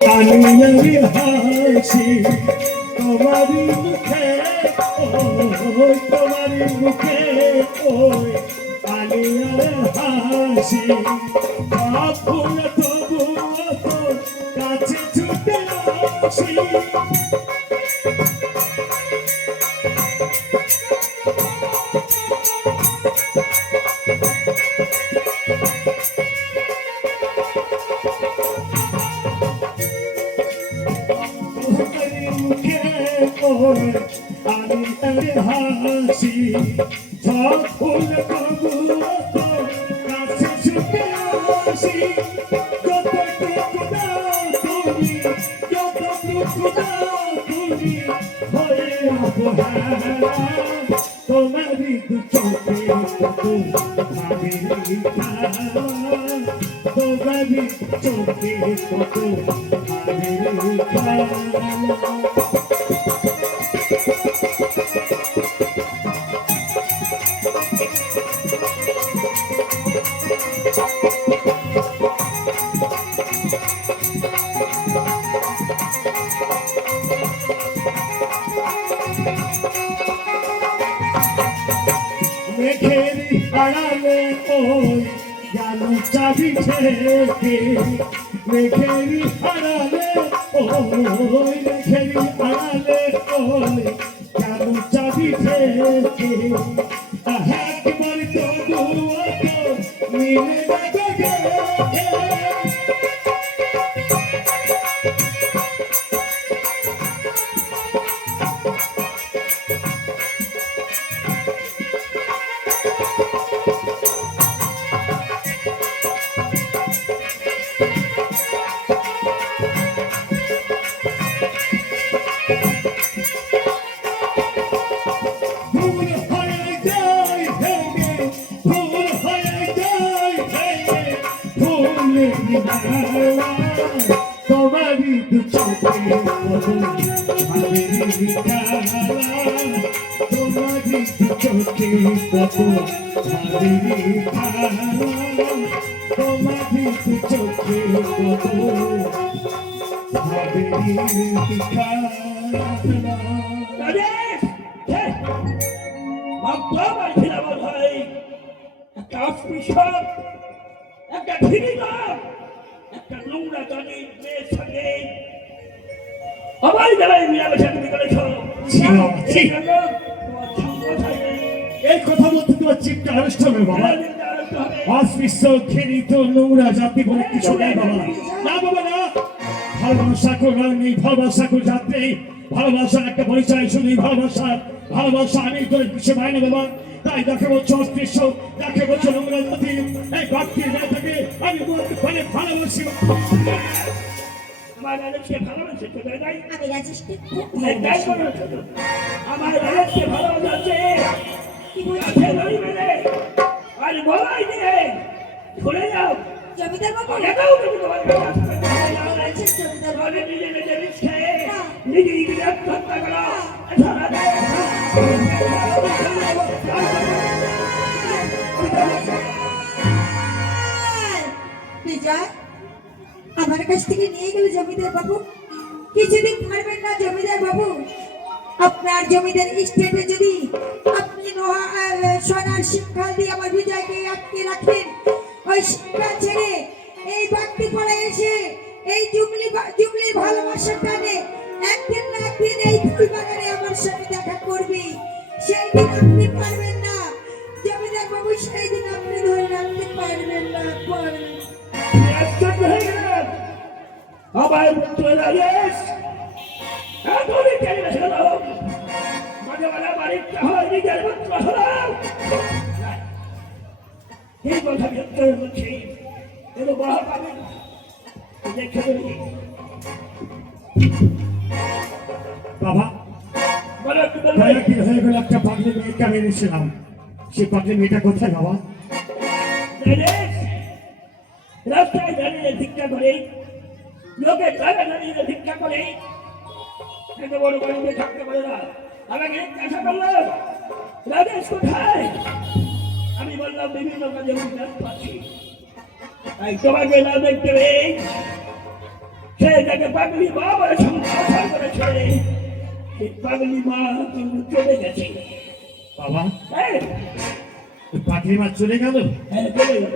কালিয়ারি হাসি তোমারি মুখে ওই তোমারি মুখে ওই কালিয়ারি হাসি ফুল তবু কাছে ছুটে আসি আমি তার হাসি সব ফুল তবু কাছে ছুটে আসি যতটুকু দাও তুমি যতটুকু দাও তুমি হয়ে অবহেলা তোমারই দু চোখে আমি তোমারই চোখে কত মেঘেরি আড়ালে ওই গেল চাবি থেকে মেঘেরি আড়ালে ওই মেঘেরি আড়ালে ওই গেল চাবি থেকে একবার তবুও তো মিলে যাবে তোমারি দু চোখে তোমারি দু চোখে কত তোমারি দু চোখে কত একটা ফিরি না একটা নোংরা জানি মেয়ের সঙ্গে আমার বেলায় মিলামেশা তুমি করেছ এই কথা বলতে তোমার চিপটা আড়ষ্ট হবে বাবা অস্পৃশ্য ঘৃণিত নোংরা জাতি বলে কিছু নেই বাবা না বাবা না ভালোবাসা কোনো নেই ভালোবাসা কোনো জাত নেই ভালোবাসার একটা পরিচয় শুধুই ভালোবাসা আমি করে কিছু পাই না বাবা তাই দেখে বলছো অস্পৃশ্য দেখে বলছো নোংরা জাতি এই ভক্তির গায়ে থেকে আমি বলতে পারে ভালোবাসি আমার রাজেশকে ভালোবাসে তো দাদাই আমি রাজেশকে খুব আমার রাজেশকে ভালোবাসে কি বলছে নই মেলে আর বলাই দিয়ে চলে যাও জমিদার বাবু এটাও তুমি তোমার কাছে জমিদার বাবু নিজে নিজে রিস্কে নিজে নিজে হত্যা করো বিজয় আমার কাছ থেকে নিয়ে গেল জমিদার বাবু কিছুদিন পারবেন না জমিদার বাবু আপনার জমিদার স্টেটে যদি আপনি সোনার শিক্ষা দিয়ে আমার বিজয়কে আটকে রাখেন ওই শিক্ষা ছেড়ে এই বাক্তি পড়ে এসে এই জুবলির ভালোবাসার টানে একদিন না একদিন এই ফুল বাগানে আমার সাথে দেখা করবে সেই দিন আপনি পারবেন না জমিদার বাবু সেই দিন আপনি ধরে রাখতে পারবেন না আমার পুত্র রাজেশ এখনই চলে গেল মাঝে মাঝে বাড়ির হয় নিজের পুত্র হলো এই কথা ব্যক্তি বলছি এগুলো বড় পাবেন দেখে বলি বাবা বলো কি হয়ে গেল একটা পাগলি মেয়েকে আমি এনেছিলাম সেই পাগলি মেয়েটা কোথায় বাবা রাস্তায় দাঁড়িয়ে ভিক্ষা করে লোকে দাঁড়িয়ে ভিক্ষা করে এত বড় বাড়িতে থাকতে পারে না আমাকে জিজ্ঞাসা করলো রাজেশ কোথায় আমি বললাম বিভিন্ন কাজে পাচ্ছি তাই তোমাকে না দেখতে পেয়ে সে তাকে পাগলি মা বলে সংসার করেছে। সেই পাগলি মা কিন্তু চলে গেছে। বাবা হ্যাঁ ওই পাগলি মা চলে গেল? হ্যাঁ চলে গেল।